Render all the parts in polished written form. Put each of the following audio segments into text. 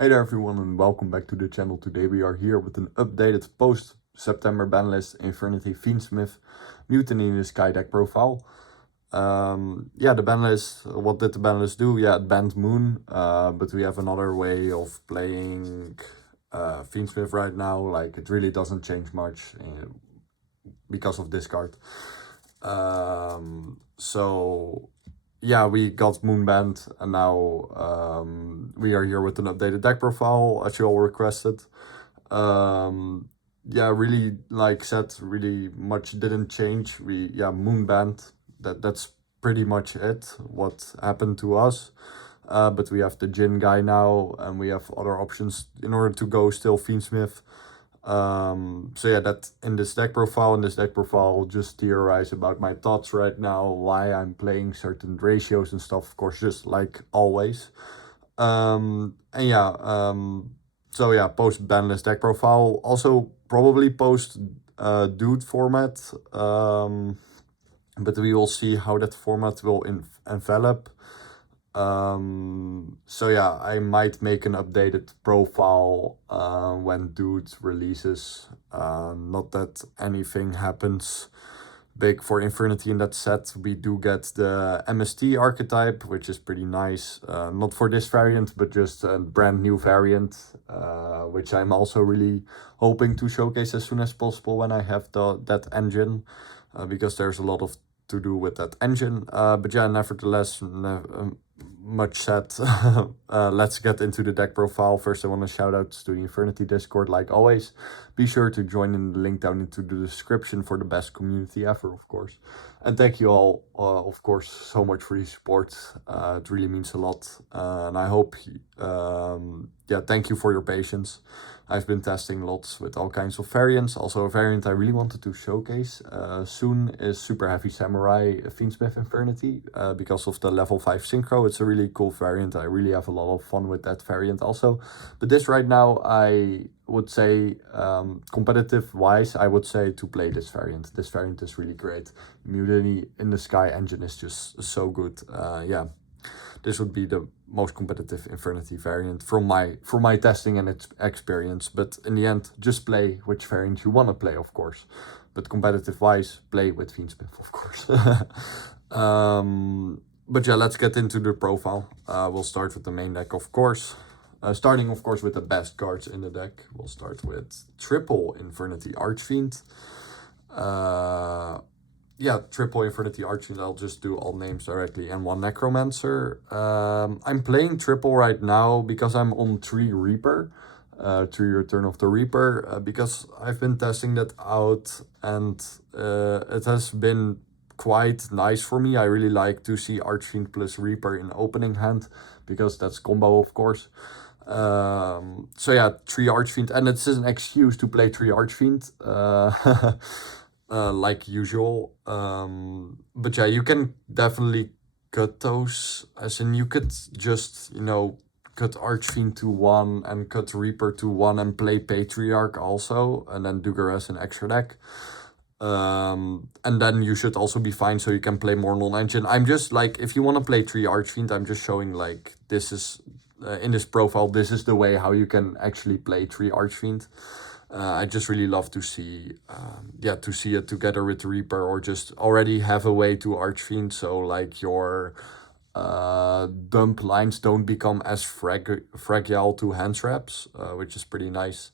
Hey there everyone and welcome back to the channel. Today we are here with an updated post-September Banlist Infernity Fiendsmith Mutiny in the Sky Deckprofile. The banlist, what did the banlist do? Yeah, it banned Moon, but we have another way of playing Fiendsmith right now. Like, it really doesn't change much because of this card. We got Moon banned, and now we are here with an updated deck profile, as you all requested. Really, like said, really much didn't change. Moon banned. That's pretty much it. What happened to us? But we have the Jin guy now, and we have other options in order to go still Fiendsmith. That in this deck profile, I'll just theorize about my thoughts right now, why I'm playing certain ratios and stuff, of course, just like always. Post banlist deck profile, also probably post dude format, but we will see how that format will envelop. I might make an updated profile when Dude releases. Not that anything happens big for Infernity in that set. We do get the MST archetype, which is pretty nice. Not for this variant, but just a brand new variant, which I'm also really hoping to showcase as soon as possible when I have that engine, because there's a lot of to do with that engine. Nevertheless, much said. Let's get into the deck profile. First, I want to shout out to the Infernity Discord, like always. Be sure to join in the link down into the description for the best community ever, of course. And thank you all, of course, so much for your support. It really means a lot. And I hope, thank you for your patience. I've been testing lots with all kinds of variants. Also, a variant I really wanted to showcase soon is Super Heavy Samurai Fiendsmith Infernity, because of the level 5 synchro. It's a really cool variant. I really have a lot of fun with that variant also. But this right now, I would say, competitive wise, I would say to play this variant. This variant is really great. Mutiny in the Sky engine is just so good. This would be the most competitive Infernity variant from my testing and its experience. But in the end, just play which variant you want to play, of course. But competitive wise, play with Fiendsmith, of course. Let's get into the profile. We'll start with the main deck, of course. Starting, of course, with the best cards in the deck. We'll start with triple Infernity Archfiend. Triple Infernity Archfiend. I'll just do all names directly, and one Necromancer. I'm playing triple right now because I'm on 3 Reaper. 3 Return of the Reaper, because I've been testing that out, and it has been quite nice for me. I really like to see Archfiend plus Reaper in opening hand, because that's combo, of course. 3 Archfiend, and it's an excuse to play 3 Archfiend, like usual. You can definitely cut those, as in you could just, cut Archfiend to 1 and cut Reaper to 1 and play Patriarch also, and then Duggar as an extra deck. And then you should also be fine, so you can play more non-engine. I'm just like, if you want to play 3 Archfiend, I'm just showing like, this is, in this profile, this is the way how you can actually play 3 Archfiend. I just really love to see, to see it together with Reaper, or just already have a way to Archfiend, so like your dump lines don't become as fragile to hand traps, which is pretty nice.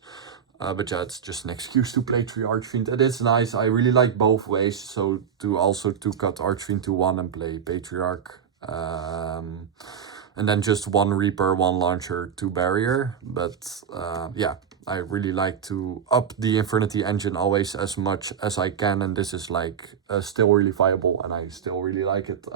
It's just an excuse to play 3 Archfiend. It is nice. I really like both ways. So to cut Archfiend to 1 and play Patriarch. And then just 1 Reaper, 1 Launcher, 2 Barrier. I really like to up the Infernity engine always as much as I can. And this is like still really viable, and I still really like it.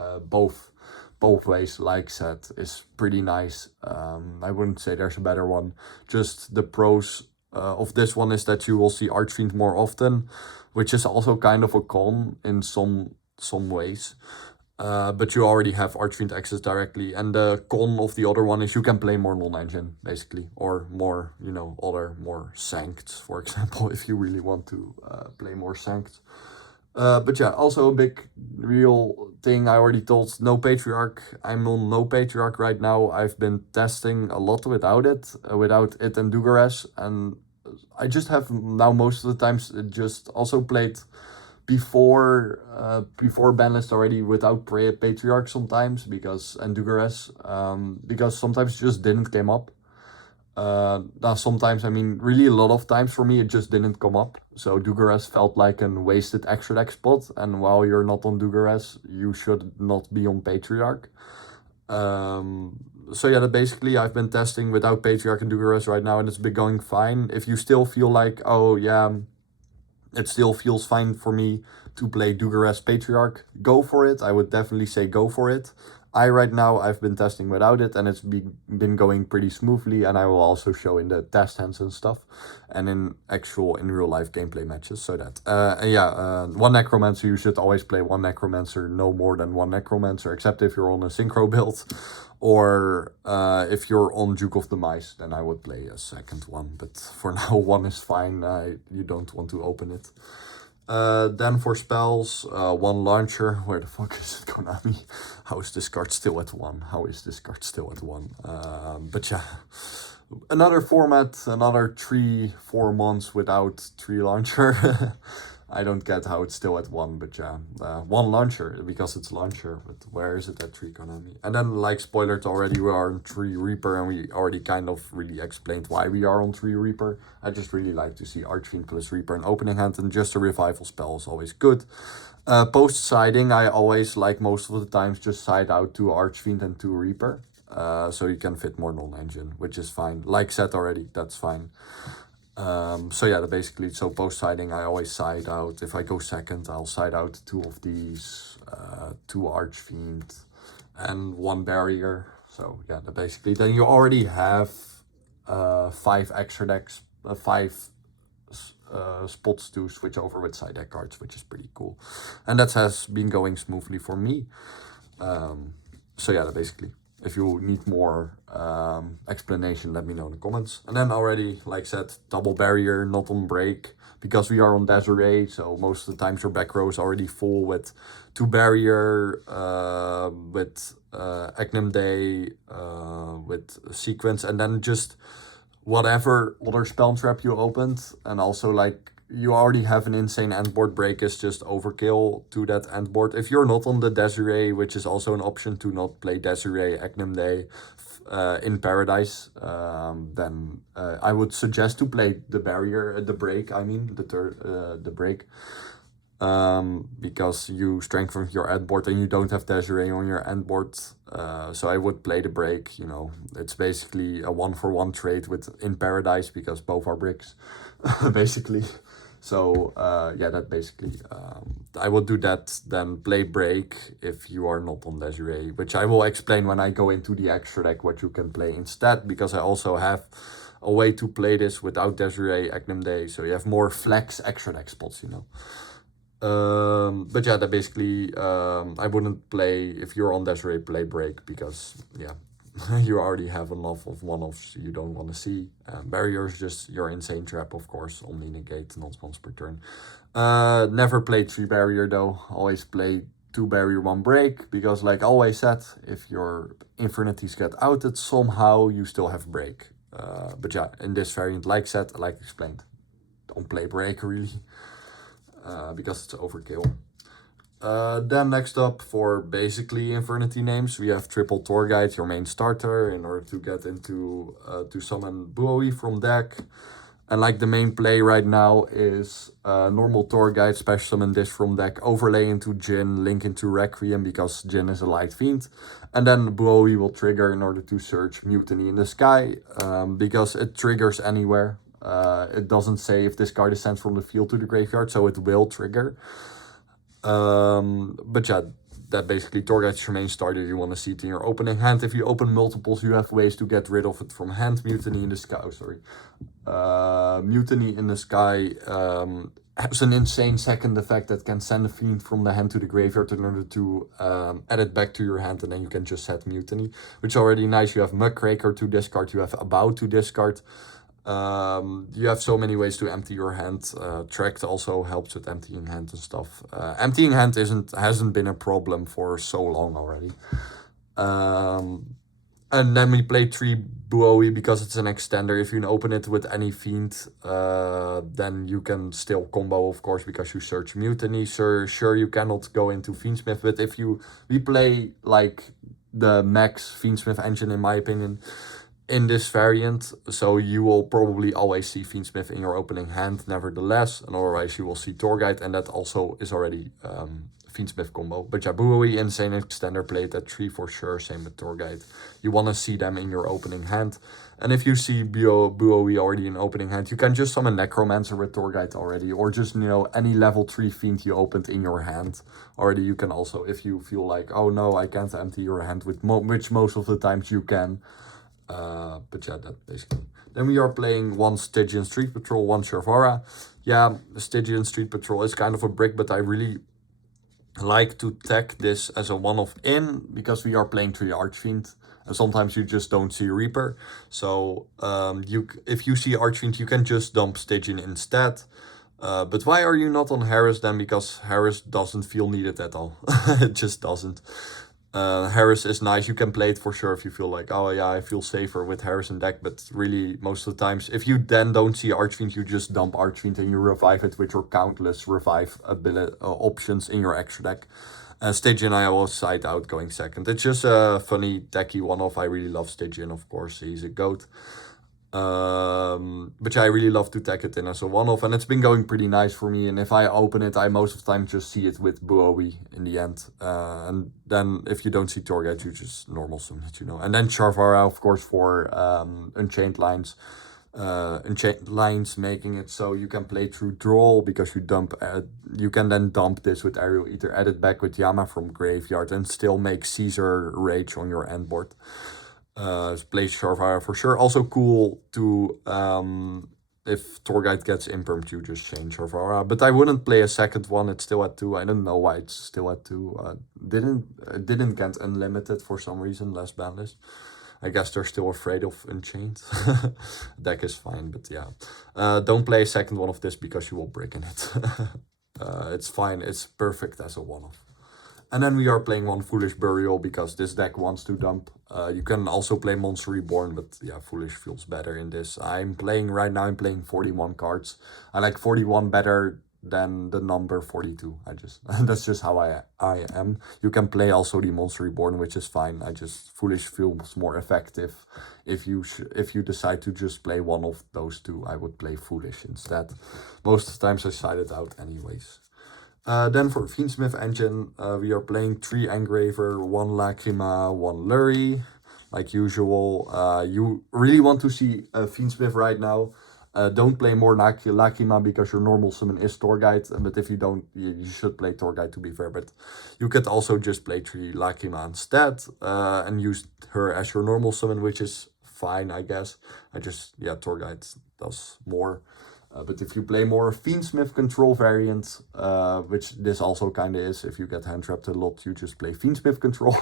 Both ways, like said, is pretty nice. I wouldn't say there's a better one. Just the pros of this one is that you will see Archfiend more often, which is also kind of a con in some ways. But you already have Archfiend access directly, and the con of the other one is you can play more non-engine, basically, or more, more Sancts, for example, if you really want to play more Sancts. But yeah, also a big real thing I already told, no Patriarch. I'm on no Patriarch right now. I've been testing a lot without it and Dugares, and I just have now most of the times just also played before Banlist already without Patriarch sometimes and Dugares, because sometimes it just didn't come up. Now sometimes, I mean, really a lot of times for me, it just didn't come up. So Dugares felt like a wasted extra deck spot. And while you're not on Dugares, you should not be on Patriarch. So yeah, basically I've been testing without Patriarch and Dugares right now, and it's been going fine. If you still feel like, oh yeah, it still feels fine for me to play Dugares Patriarch, go for it. I would definitely say go for it. Right now, I've been testing without it, and it's been going pretty smoothly, and I will also show in the test hands and stuff, and in real life gameplay matches, so that, one Necromancer, you should always play one Necromancer, no more than one Necromancer, except if you're on a Synchro build, or if you're on Duke of the Mice, then I would play a second one, but for now, one is fine, you don't want to open it. Then for spells, one launcher. Where the fuck is it, Konami? How is this card still at 1? But yeah, another format, another 3-4 months without 3 launcher. I don't get how it's still at 1, but yeah, 1 launcher because it's launcher. But where is it at 3, Konami? And then, like spoiled already, we are on 3 Reaper, and we already kind of really explained why we are on 3 Reaper. I just really like to see Archfiend plus Reaper in opening hand, and just a revival spell is always good. Post siding, I always, like most of the times, just side out to Archfiend and to Reaper. So you can fit more non-engine, which is fine. Like said already, that's fine. So yeah, basically, so post siding, I always side out. If I go second, I'll side out 2 of these, 2 Archfiend, and 1 barrier. So yeah, basically, then you already have 5 extra decks, 5 spots to switch over with side deck cards, which is pretty cool. And that has been going smoothly for me. So yeah, basically, if you need more explanation, let me know in the comments. And then already, like said, double barrier, not on break, because we are on Desiree, so most of the times your back row is already full with 2 barrier, with Agnum Day, with sequence, and then just whatever other spell trap you opened, and also like you already have an insane endboard break is just overkill to that endboard. If you're not on the Desiree, which is also an option to not play Desiree, Agnum Day in Paradise, then I would suggest to play the barrier, the break, I mean, the break. Because you strengthen your endboard and you don't have Desiree on your endboard. So I would play the break, you know. It's basically a 1-for-1 trade with in Paradise because both are bricks, basically. So yeah, that basically, I would do that, then play break if you are not on Desiree, which I will explain when I go into the extra deck what you can play instead, because I also have a way to play this without Desiree, Agnum Day, so you have more flex extra deck spots, you know. But yeah, that basically, I wouldn't play, if you're on Desiree, play break, because yeah, you already have enough of one-offs you don't want to see. Barriers, just your insane trap, of course, only negate, not once per turn. Never play 3 barrier though, always play 2 barrier, 1 break, because like I always said, if your infinities get outed somehow, you still have break. But yeah, in this variant, like said, like explained, don't play break really. Because it's overkill. Then next up, for basically Infernity names, we have Triple Tour Guide, your main starter, in order to get into, to summon Buoy from deck. And like the main play right now is normal Tour Guide, special summon this from deck, overlay into Jin, link into Requiem, because Jin is a light fiend. And then Buoy will trigger in order to search Mutiny in the Sky, because it triggers anywhere. It doesn't say if this card is sent from the field to the graveyard, so it will trigger. But yeah, that basically Tour Guide's your main starter. You want to see it in your opening hand. If you open multiples, you have ways to get rid of it from hand. Mutiny in the Sky, Mutiny in the Sky has an insane second effect that can send a fiend from the hand to the graveyard in order to add it back to your hand, and then you can just set Mutiny, which is already nice. You have Muckraker to discard, you have About to discard. You have so many ways to empty your hand. Tracked also helps with emptying hand and stuff. Emptying hand hasn't been a problem for so long already. And then we play 3 Buoy because it's an extender. If you open it with any fiend, then you can still combo, of course, because you search Mutiny. Sure, you cannot go into Fiendsmith, but if we play like the max Fiendsmith engine, in my opinion, in this variant, so you will probably always see Fiendsmith in your opening hand nevertheless, and otherwise you will see Torguide, and that also is already Fiendsmith combo. But yeah, Buoy, Insane Extender played at 3 for sure, same with Torguide. You want to see them in your opening hand. And if you see Buoy already in opening hand, you can just summon Necromancer with Torguide already, or just, you know, any level 3 fiend you opened in your hand already. You can also, if you feel like, oh no, I can't empty your hand, which most of the times you can. But yeah, that basically. Then we are playing 1 Stygian Street Patrol, 1 Sharvara. Yeah, Stygian Street Patrol is kind of a brick, but I really like to tag this as a one-off in, because we are playing 3 Archfiend, and sometimes you just don't see Reaper. So if you see Archfiend, you can just dump Stygian instead. But why are you not on Harris then? Because Harris doesn't feel needed at all. It just doesn't. Harris is nice. You can play it for sure if you feel like, oh yeah, I feel safer with Harris in deck. But really, most of the times, if you then don't see Archfiend, you just dump Archfiend and you revive it with your countless revive options in your extra deck. Stygian I will side out going second. It's just a funny techie one-off. I really love Stygian, of course. He's a goat. But yeah, I really love to tag it in as a one-off, and it's been going pretty nice for me. And if I open it, I most of the time just see it with Buoy in the end. And then if you don't see Torguide, you just normal summon it, you know. And then Sharvara, of course, for Unchained Lines. Unchained Lines, making it so you can play through Draw, because you can then dump this with Aerial Eater, add it back with Yama from Graveyard, and still make Caesar Rage on your end board. Play Sharvara for sure. Also cool to, if Torguide gets impermed, you just change Sharvara. But I wouldn't play a second one. It's still at 2. I don't know why it's still at 2. Didn't get unlimited for some reason, last banlist. I guess they're still afraid of Unchained. Deck is fine, but yeah. Don't play a second one of this because you will break in it. It's fine. It's perfect as a one-off. And then we are playing 1 Foolish Burial because this deck wants to dump. You can also play Monster Reborn, but yeah, Foolish feels better in this. I'm playing 41 cards. I like 41 better than the number 42. That's just how I am. You can play also the Monster Reborn, which is fine. Foolish feels more effective. If you decide to just play one of those 2, I would play Foolish instead. Most of the times I side it out anyways. Then for Fiendsmith engine, we are playing 3 Engraver, 1 Lacrima, 1 Lurie, like usual. You really want to see Fiendsmith right now. Don't play more Lacrima because your normal summon is Torguide, but if you don't, you should play Torguide, to be fair. But you could also just play 3 Lacrima instead, and use her as your normal summon, which is fine, I guess. Torguide does more. But if you play more Fiendsmith control variant, which this also kind of is, if you get hand trapped a lot, you just play Fiendsmith control.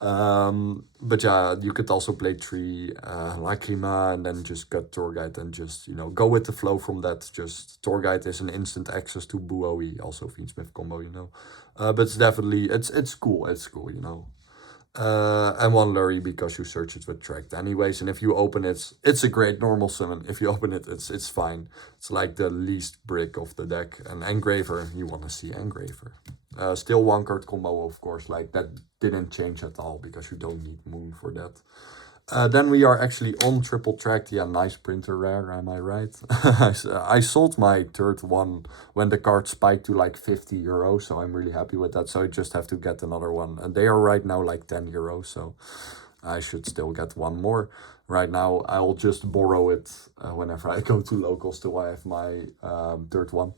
But yeah, you could also play 3 Lacrima and then just cut Torguide and just, you know, go with the flow from that. Just Torguide is an instant access to Buoy, also Fiendsmith combo, you know. But it's definitely, it's cool, you know. And 1 Lurie because you search it with Tracked anyways, and if you open it, it's a great normal summon. If you open it, it's fine. It's like the least brick of the deck. And Engraver, you want to see Engraver. Still 1 card combo, of course, like that didn't change at all because you don't need Moon for that. Then we are actually on triple tracked. Yeah, nice printer rare, am I right? I sold my 3rd one when the card spiked to like 50 euros, so I'm really happy with that. So I just have to get another one. And they are right now like 10 euros, so I should still get 1 more. Right now, I'll just borrow it whenever I go to locals till I have my 3rd one.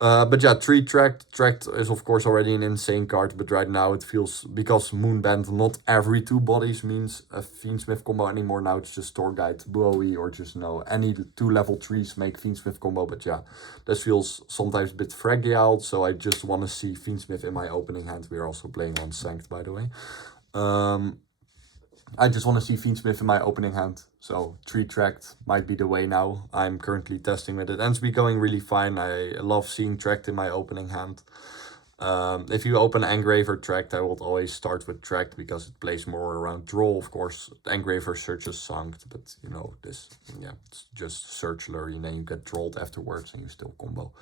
But yeah, 3 tracked. Tracked is of course already an insane card, but right now it feels, because Moonband, not every 2 bodies means a Fiendsmith combo anymore. Now it's just Torguide, Buoy, or just, you know, any 2 level 3s make Fiendsmith combo. But yeah, this feels sometimes a bit fragile, so I just want to see Fiendsmith in my opening hand. We are also playing on Sanct, by the way. I just want to see Fiendsmith in my opening hand. So 3-tracked might be the way now. I'm currently testing with it and it's been going really fine. I love seeing tracked in my opening hand. If you open Engraver tracked, I would always start with tracked because it plays more around draw. Of course, Engraver searches Sanct, but you know, this, yeah, it's just search Lurry and then you get trolled afterwards and you still combo.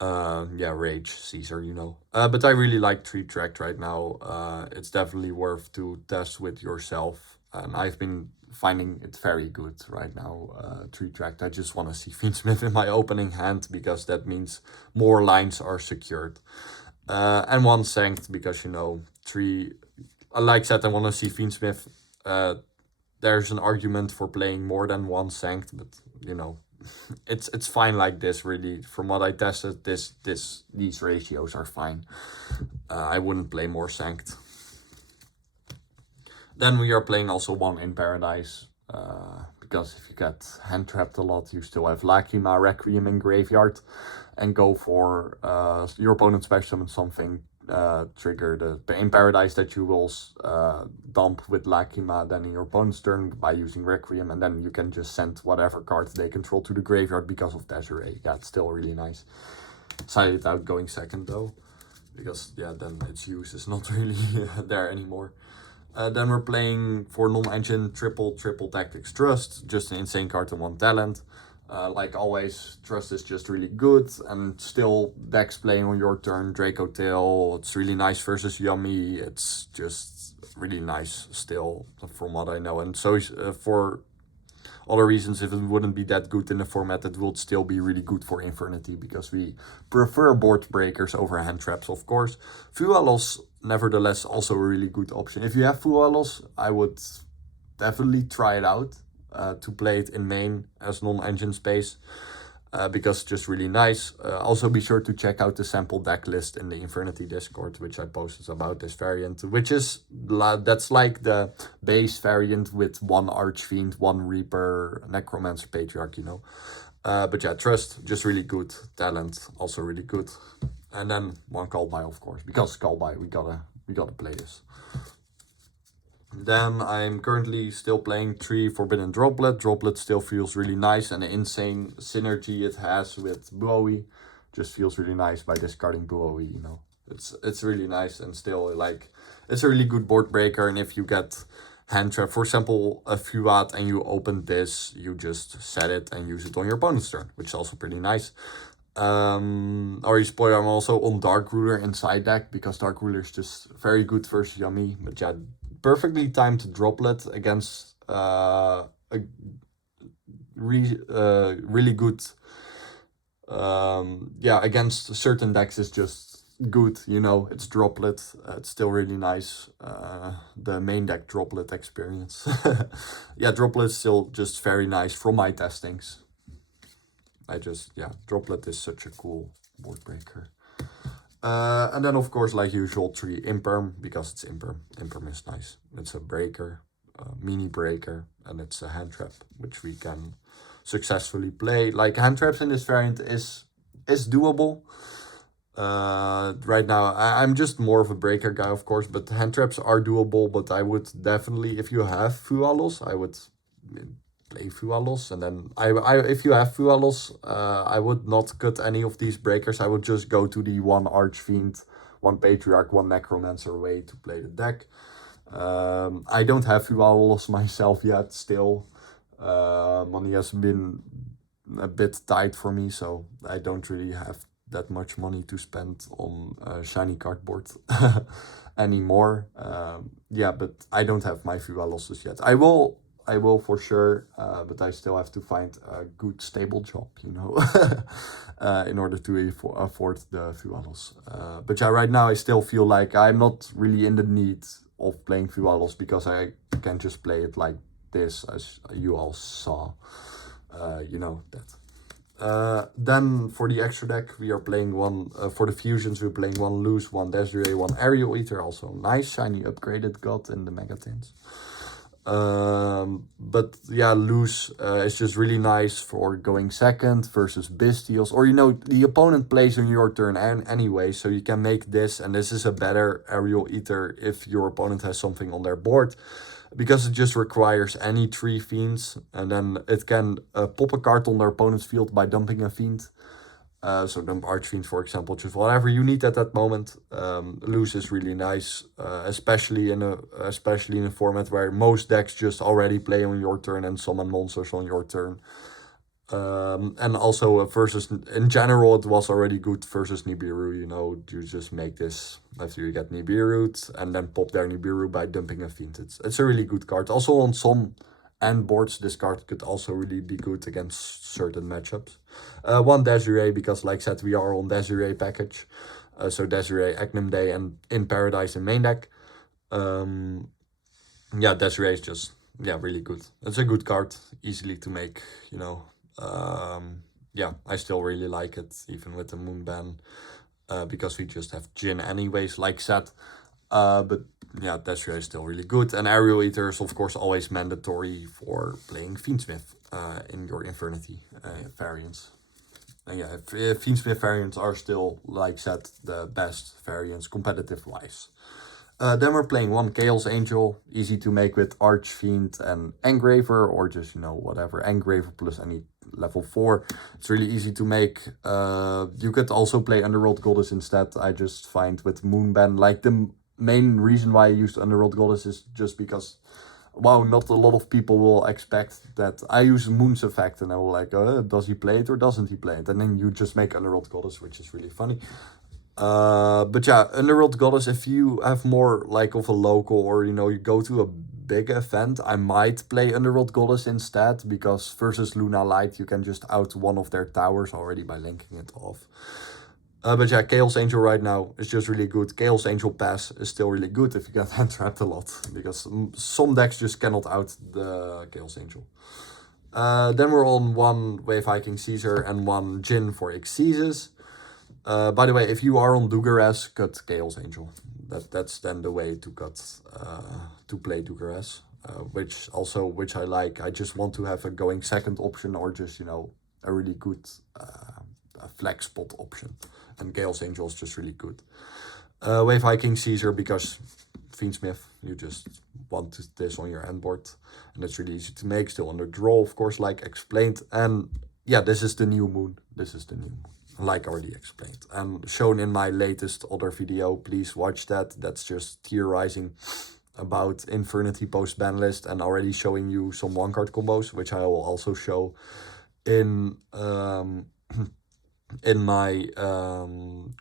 Yeah, Rage, Caesar, you know. But I really like 3-tracked right now. It's definitely worth to test with yourself. And I've been finding it very good right now, 3-tracked. I just want to see Fiendsmith in my opening hand because that means more lines are secured. And 1 Sanct because, you know, 3... Like I said, I want to see Fiendsmith. There's an argument for playing more than 1 Sanct, but, you know, it's fine like this, really. From what I tested, these ratios are fine. I wouldn't play more Sanct. Then we are playing also 1 in Paradise. Because if you get hand trapped a lot, you still have Lacrima, Requiem in graveyard. And go for your opponent's back summon something, trigger the in Paradise that you will dump with Lacrima then in your opponent's turn by using Requiem, and then you can just send whatever card they control to the graveyard because of Desiree. Yeah, it's still really nice. Silent out going second though, because yeah, then its use is not really there anymore. Then we're playing for non-engine triple Tactics Trust, just an insane card and 1 talent. Like always, Trust is just really good, and still decks playing on your turn, Draco Tail, it's really nice versus Yummy, it's just really nice still, from what I know. And so for other reasons, if it wouldn't be that good in the format, it would still be really good for Infernity, because we prefer board breakers over hand traps, of course. Fualos, nevertheless, also a really good option. If you have Fualos, I would definitely try it out. To play it in main as non-engine space, because it's just really nice. Also be sure to check out the sample deck list in the Infernity Discord, which I posted about this variant, which is, that's like the base variant with 1 Archfiend, 1 Reaper, Necromancer, Patriarch, you know. But yeah, Trust, just really good. Talent, also really good. And then 1 Callby, of course, because Callby, we gotta play this. Then I'm currently still playing 3 Forbidden Droplet. Droplet still feels really nice, and the insane synergy it has with Bowie just feels really nice by discarding Bowie, you know. It's really nice, and still, like, it's a really good board breaker. And if you get hand trap, for example, a Fuat, and you open this, you just set it and use it on your opponent's turn, which is also pretty nice. Or you spoil, I'm also on Dark Ruler inside deck, because Dark Ruler is just very good versus Yummy. But yeah, perfectly timed Droplet against really good, yeah, against certain decks is just good, you know. It's Droplet, it's still really nice, the main deck Droplet experience. Yeah, Droplet is still just very nice from my testings. Yeah, Droplet is such a cool board breaker. And then, of course, like usual, 3 Imperm, because it's Imperm. Imperm is nice. It's a breaker, a mini breaker, and it's a hand trap, which we can successfully play. Like, hand traps in this variant is doable. Right now, I'm just more of a breaker guy, of course, but hand traps are doable. But I would definitely, if you have Fualos, I would play Fualos, and then if you have Fualos, I would not cut any of these breakers. I would just go to the 1 Archfiend, 1 Patriarch, 1 Necromancer way to play the deck. I don't have Fualos myself yet, still. Money has been a bit tight for me, so I don't really have that much money to spend on shiny cardboard anymore. Yeah, but I don't have my Fualoses yet. I will for sure, but I still have to find a good stable job, you know, in order to afford the Fualos. But yeah, right now I still feel like I'm not really in the need of playing Fualos, because I can just play it like this, as you all saw, you know, that. Then for the extra deck, we are playing 1, for the fusions, we're playing 1 Loose, 1 Desiree, 1 Aerial Eater, also nice shiny upgraded god in the Megatins. But yeah, Loose is just really nice for going second versus Bestials, or, you know, the opponent plays on your turn anyway, so you can make this, and this is a better Aerial Eater if your opponent has something on their board. because it just requires any 3 fiends, and then it can pop a card on their opponent's field by dumping a fiend. So dump Archfiend, for example, just whatever you need at that moment. Loose is really nice, especially in a format where most decks just already play on your turn and summon monsters on your turn. And also versus, in general, it was already good versus Nibiru. You know, you just make this after you get Nibiru and then pop their Nibiru by dumping a fiend. It's a really good card. Also on some end boards, this card could also really be good against certain matchups. One Desiree, because like I said, we are on Desiree package. So Desiree, Agnum Day, and In Paradise in main deck. Yeah, Desiree is just, yeah, really good. It's a good card, easily to make, you know. Yeah, I still really like it, even with the moon ban, because we just have Jin anyways, like said. But yeah, Desiree is still really good. And Aerial Eater is of course always mandatory for playing Fiendsmith in your Infernity variants. And yeah, Fiendsmith variants are still, like said, the best variants competitive wise. Then we're playing one Chaos Angel, easy to make with Archfiend and Engraver, or just, you know, whatever, Engraver plus any level 4. It's really easy to make. You could also play Underworld Goddess instead. I just find with Moonban, like the main reason why I used Underworld Goddess is just because, wow, not a lot of people will expect that I use Moon's effect, and I will like, does he play it or doesn't he play it? And then you just make Underworld Goddess, which is really funny. But yeah, Underworld Goddess, if you have more like of a local, or you know, you go to a big event, I might play Underworld Goddess instead, because versus Luna Light you can just out one of their towers already by linking it off. But yeah, Chaos Angel right now is just really good. Chaos Angel pass is still really good if you get hand trapped a lot, because some decks just cannot out the Chaos Angel. Then we're on one Wave Viking Caesar and one Jin for Xyzes. By the way, if you are on Dugares, cut Chaos Angel. That's then the way to cut to play Dugares, which I like. I just want to have a going second option, or just, you know, a really good a flex spot option, and Chaos Angel is just really good. Wave Viking Caesar, because Fiendsmith, you just want this on your end board, and it's really easy to make, still under draw, of course, like explained. And yeah, this is the new moon. This is the new moon, like already explained and shown in my latest other video. Please watch that. That's just theorizing about Infernity post ban list, and already showing you some one card combos, which I will also show in my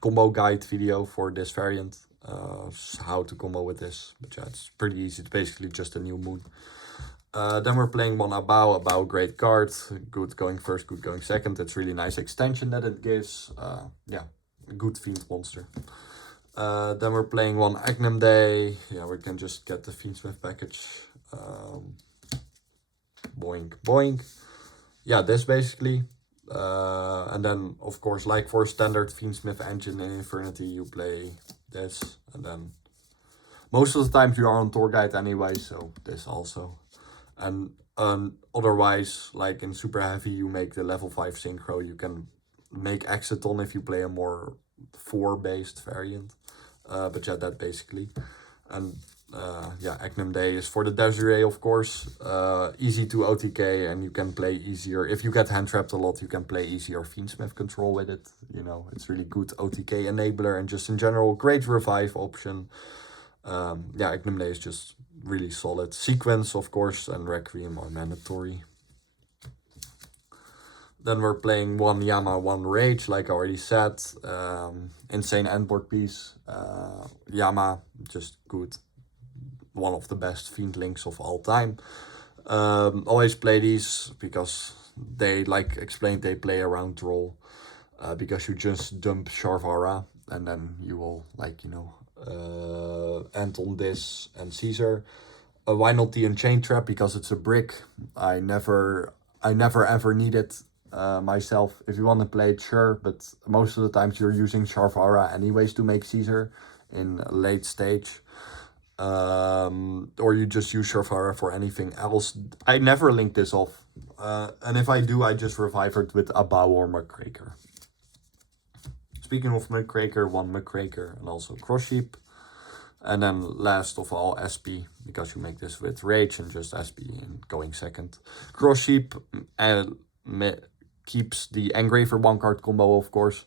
combo guide video for this variant, how to combo with this. But yeah, it's pretty easy. It's basically just a new moon. Then we're playing one Abao. Abao, great card. Good going first, good going second. It's really nice extension that it gives. Yeah, good fiend monster. Then we're playing one Agnum Day. Yeah, we can just get the Fiendsmith package. Boink, boink. Yeah, this basically. And then, of course, like for standard Fiendsmith engine in Infernity, you play this. And then most of the times you are on tour guide anyway, so this also. And otherwise, like in super heavy, you make the level 5 synchro. You can make Exiton if you play a more 4 based variant. But yeah, that basically. And yeah, Agnum Day is for the Desiree, of course. Easy to OTK, and you can play easier. If you get hand trapped a lot, you can play easier Fiendsmith control with it. You know, it's really good OTK enabler, and just in general, great revive option. Yeah, Agnum Day is just really solid. Sequence, of course, and Requiem are mandatory. Then we're playing one Yama, one Rage, like I already said. Insane endboard piece. Yama, just good. One of the best fiend links of all time. Always play these because they, like explained, they play around draw. Because you just dump Sharvara, and then you will, like, you know, end on this and Caesar. Why not the Enchain Trap? Because it's a brick. I never ever need it myself. If you want to play it, sure, but most of the times you're using Sharvara anyways to make Caesar in a late stage. Or you just use Sharvara for anything else. I never link this off. And if I do, I just revive it with Abao or Muckraker. Speaking of Muckraker, one Muckraker and also Cross Sheep. And then last of all, SP, because you make this with Rage and just SP in going second. Cross Sheep keeps the Engraver 1-card combo, of course.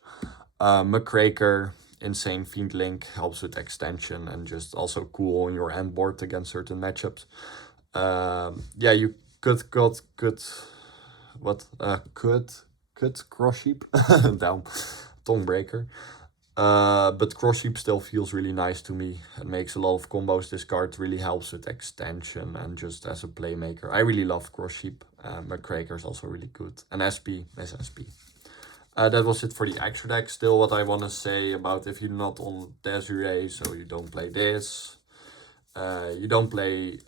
Muckraker, Insane Fiend Link, helps with extension and just also cool on your end board against certain matchups. Yeah, you could Cross Sheep down Tongue Breaker. But Cross Sheep still feels really nice to me. It makes a lot of combos. This card really helps with extension and just as a playmaker. I really love Cross Sheep. Muckraker is also really good. And SP is SP. That was it for the extra deck. Still, what I want to say about if you're not on Desiree, so you don't play this. You don't play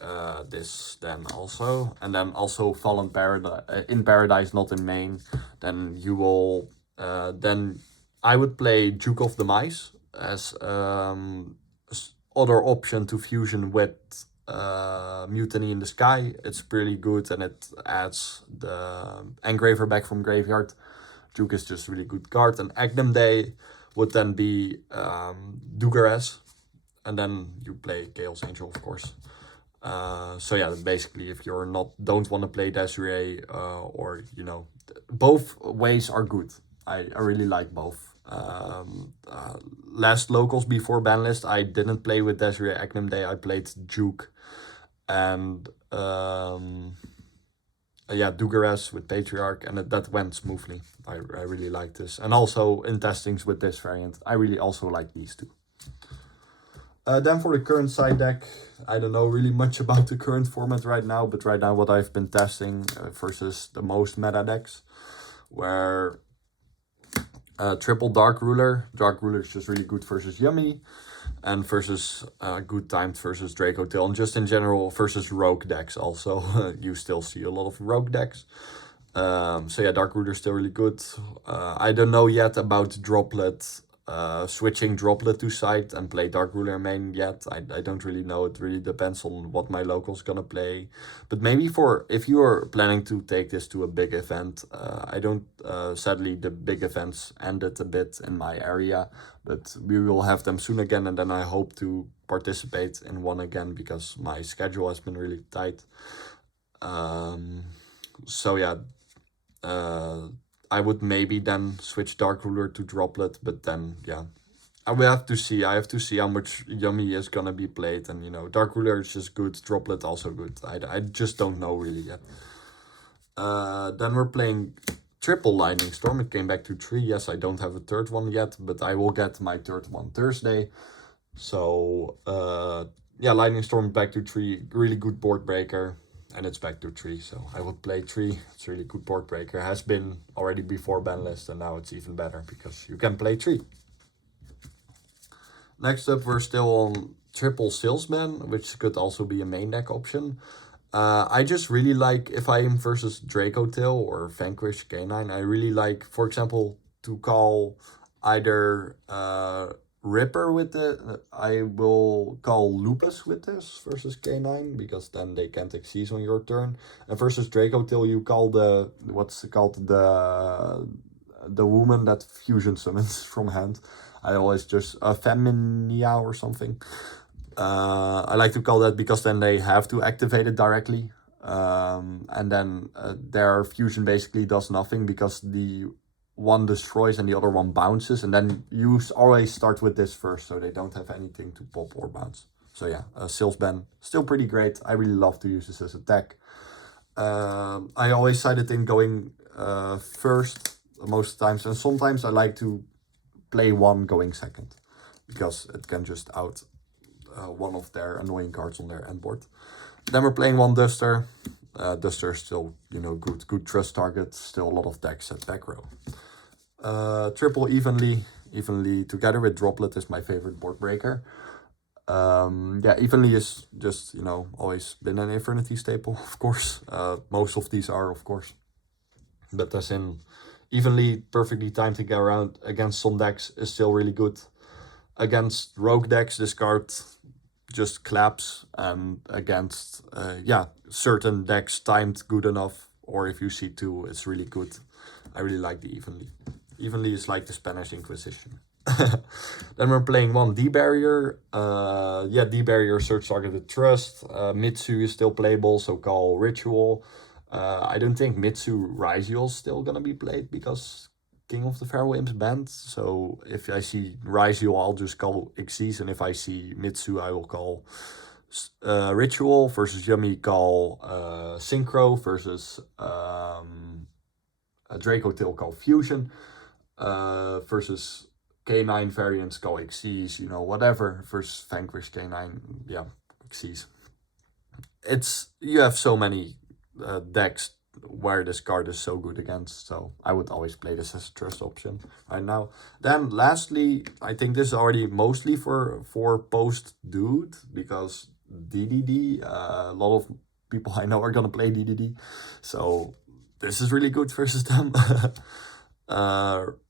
this then also. And then also Fallen Paradise, in Paradise, not in main. Then you will, then I would play Duke of the Mice as other option to fusion with Mutiny in the Sky. It's pretty good and it adds the Engraver back from Graveyard. Duke is just a really good card. And Agnum Day would then be Dugares. And then you play Chaos Angel, of course. So yeah, basically if you're don't want to play Desiree or, you know, both ways are good. I really like both. Last locals before Banlist, I didn't play with Desiree Agnum Day. I played Duke and yeah, Dugares with Patriarch, and that went smoothly. I really like this. And also in testings with this variant, I really also like these two. Then for the current side deck, I don't know really much about the current format right now, but right now what I've been testing versus the most meta decks, where triple Dark Ruler is just really good versus Yummy, and versus good timed versus Draco Tail, and just in general versus rogue decks also. You still see a lot of rogue decks. So yeah, Dark Ruler is still really good. I don't know yet about Droplet. Switching Droplet to side and play Dark Ruler main yet. I don't really know. It really depends on what my local's gonna play. But maybe if you are planning to take this to a big event, I don't, sadly the big events ended a bit in my area, but we will have them soon again, and then I hope to participate in one again because my schedule has been really tight. So yeah, I would maybe then switch Dark Ruler to Droplet, but then, yeah, I will have to see. I have to see how much Yummy is gonna be played, and, you know, Dark Ruler is just good, Droplet also good. I just don't know really yet. Then we're playing triple Lightning Storm. It came back to 3. Yes, I don't have a third one yet, but I will get my third one Thursday. So, yeah, Lightning Storm back to 3, really good board breaker. And it's back to 3, so I would play 3. It's really good board breaker. It has been already before Banlist, and now it's even better because you can play 3. Next up, we're still on triple Salesman, which could also be a main deck option. I just really like, if I am versus Draco Tail or Vanquish K9, I really like, for example, to call either Ripper with it. I will call Lupus with this versus K9, because then they can't exceed on your turn. And versus Draco Tail, you call the, what's it called, the woman that fusion summons from hand. I always just, Feminia or something. I like to call that because then they have to activate it directly. And then their fusion basically does nothing because the one destroys and the other one bounces, and then you always start with this first, so they don't have anything to pop or bounce. So yeah, Salesman, still pretty great. I really love to use this as a tech. I always side it in going first most times, and sometimes I like to play one going second, because it can just out one of their annoying cards on their end board. Then we're playing one Duster. Duster is still, you know, good trust target. Still a lot of decks at back row. Triple Evenly together with Droplet is my favorite board breaker. Yeah, Evenly is just, you know, always been an Infernity staple, of course. Most of these are, of course. But as in, Evenly perfectly timed to get around against some decks is still really good. Against rogue decks, this card just claps, and against yeah, certain decks timed good enough, or if you see 2, it's really good. I really like the Evenly. Evenly is like the Spanish Inquisition. Then we're playing one D-Barrier. Yeah, D-Barrier, Search Targeted Trust. Mitsu is still playable, so call Ritual. I don't think Mitsu Raziel is still gonna be played because King of the Feral Imps banned. So if I see Raziel, I'll just call Xyz, and if I see Mitsu, I will call Ritual. Versus Yummy, call Synchro. Versus Draco Tail, call Fusion. Versus K9 variants, call Xyz, you know, whatever. Versus Vanquish K9, yeah, Xyz. You have so many decks where this card is so good against, so I would always play this as a trust option right now. Then lastly, I think this is already mostly for post dude, because DDD, a lot of people I know are gonna play DDD, so this is really good versus them.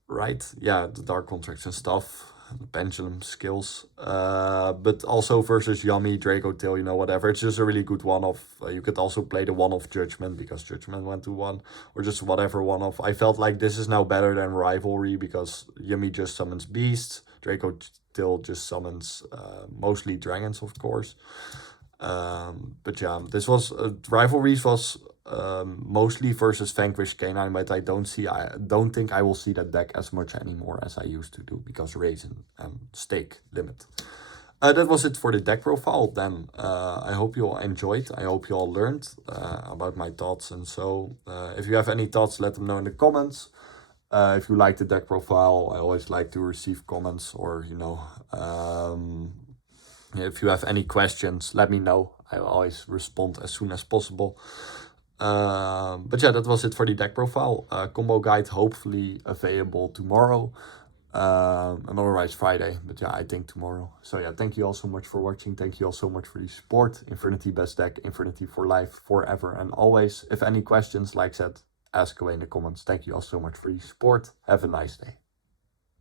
Right, yeah, the dark contracts and stuff, the pendulum skills, but also versus Yummy, Draco Tail, you know, whatever. It's just a really good one-off. You could also play the one-off Judgment, because Judgment went to 1, or just whatever one-off. I felt like this is now better than Rivalry, because Yummy just summons beasts, Draco Tail just summons mostly dragons, of course. But yeah, this was Rivalries was mostly versus Vanquish K9, but I don't think I will see that deck as much anymore as I used to do, because Raisin and Stake limit. That was it for the deck profile. Then I hope you all enjoyed. I hope you all learned about my thoughts. And so if you have any thoughts, let them know in the comments. If you like the deck profile, I always like to receive comments, or you know, if you have any questions, let me know. I will always respond as soon as possible. But yeah, that was it for the deck profile. Combo guide hopefully available tomorrow. And otherwise Friday, but yeah, I think tomorrow. So yeah, thank you all so much for watching. Thank you all so much for the support. Infernity best deck, Infernity for life, forever and always. If any questions, like I said, ask away in the comments. Thank you all so much for the support. Have a nice day.